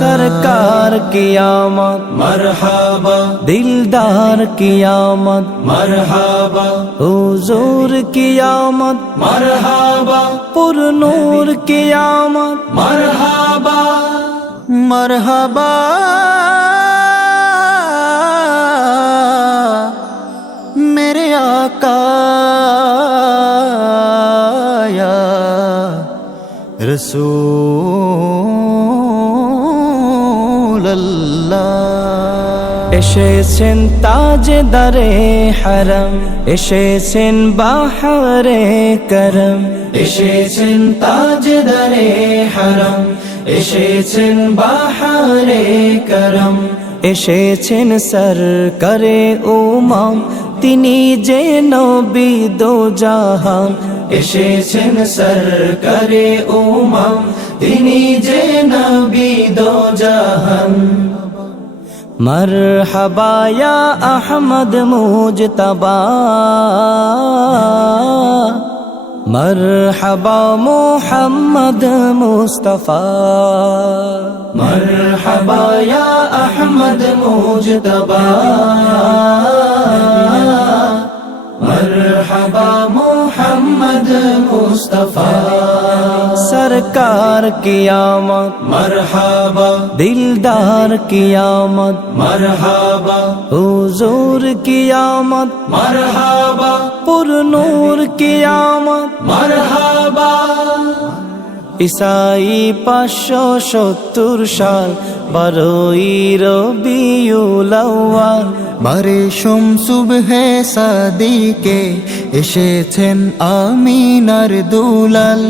सरकार कियामत मरहबा दिलदार कियामत मरहबा हुजूर कियामत मरहबा पुर नूर कियामत मरहबा मरहबा मेरे आका या এসেছেন তাজদারে হারাম। এসেছেন বাহারে করম। এসেছেন তাজদারে হারাম। এসেছেন বাহারে করম। এসেছেন সরকারে উমাম। তিনি যে নবী দো জাহান। এসেছেন সরকারে উমাম। তিনি যে নবী দো জাহান। مرحبا يا أحمد مجتبى. مرحبا محمد مصطفى. مرحبا يا أحمد مجتبى. مرحبا محمد مصطفى. सरकार कियामत मरहबा दिलदार कियामत मरहबा हुजूर कियामत मरहबा पुर नूर कियामत मरहबा ইসাই পাঁচশো সত্তর সাল বারোই রবিউলাওয়া বারে শুমসুব হে সাদিকে এসেছেন আমিনার দুলাল।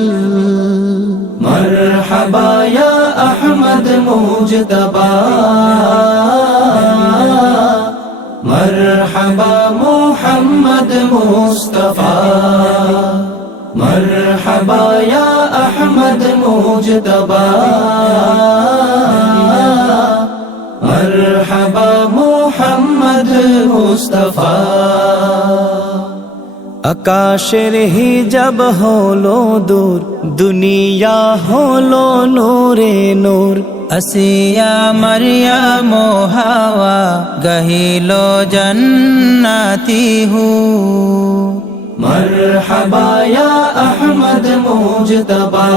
মরহাবায়া আহমদ মুজতবা। মরহাবা মোহাম্মদ মুস্তফা। মরহাবায়া মোহাম্মদ মুজতবা মরহবা মোহাম্মদ মুস্তফা আকাশের হিজাব হলো দূর দুনিয়া হলো নূরে নূর। আসিয়া মারিয়া মোহাওয়া গহিল জন্নাতি হু مرحبا يا أحمد مجتبى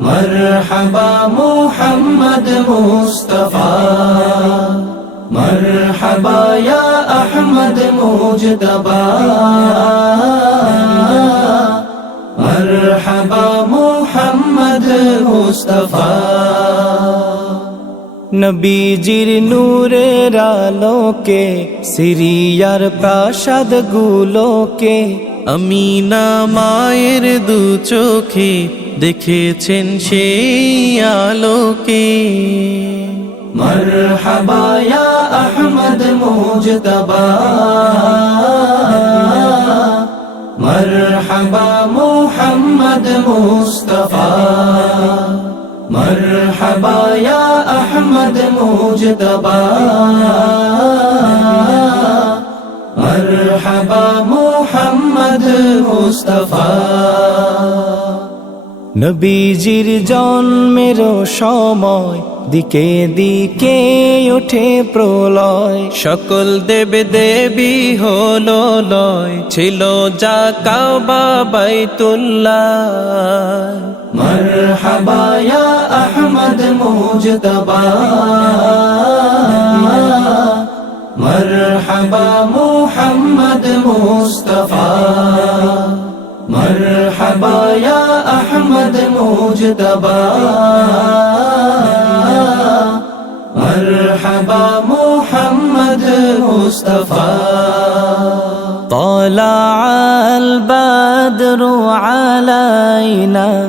مرحبا محمد مصطفى مرحبا يا أحمد مجتبى مرحبا محمد مصطفى নবীজির নূরের আলোকে, সিরিয়ার প্রাসাদ গুলোকে আমিনা মায়ের দু চোখে দেখেছেন সে আলোকে। মরহবায়া Ahmad Mojtaba. Muhammad Mustafa. মরহবায়া Mohammad Mujtaba মরহবা মোহাম্মদ নবীজির জন্মের সময় দিকে দিকে ওঠে প্রলয়। সকল দেব দেবী হল লয় ছিল যা কাবা বাইতুল্লাহ। মরহাবায়া مجتبى مرحبا محمد مصطفى مرحبا يا أحمد مجتبى مرحبا محمد مصطفى طلع البدر علينا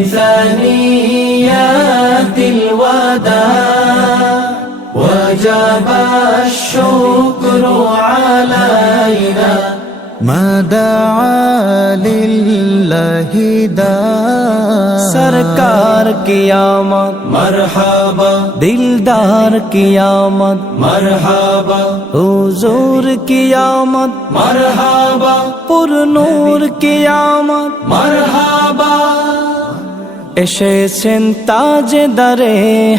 मदालिल्लहिदा सरकार कियामत मरहबा दिलदार कियामत मरहबा हुजूर कियामत मरहबा पुरनूर कियामत मरहबा এসেছেন তাজদারে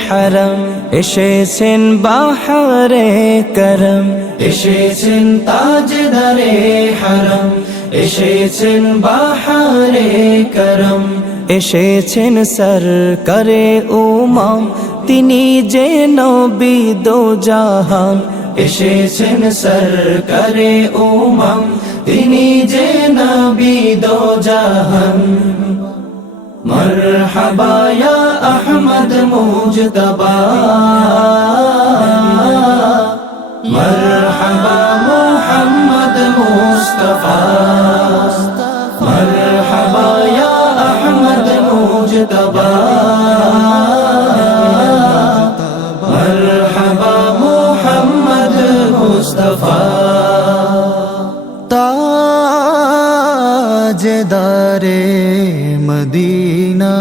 হারম এসেছেন বাহারে করম। এসেছেন তাজদারে হারাম এসেছেন বাহারে করম। এসেছেন সরকারে উমাম তিনি যে নবী দো জাহান। এসেছেন সরকারে উমাম তিনি যে নবী দো জাহান। মরহবা ইয়া আহমদ মুজতবা মরহবা মুহাম্মদ মুস্তাফা মরহবা ইয়া আহমদ মুজতবা মরহবা মুহাম্মদ মুস্তাফা তাজদারে মদিনা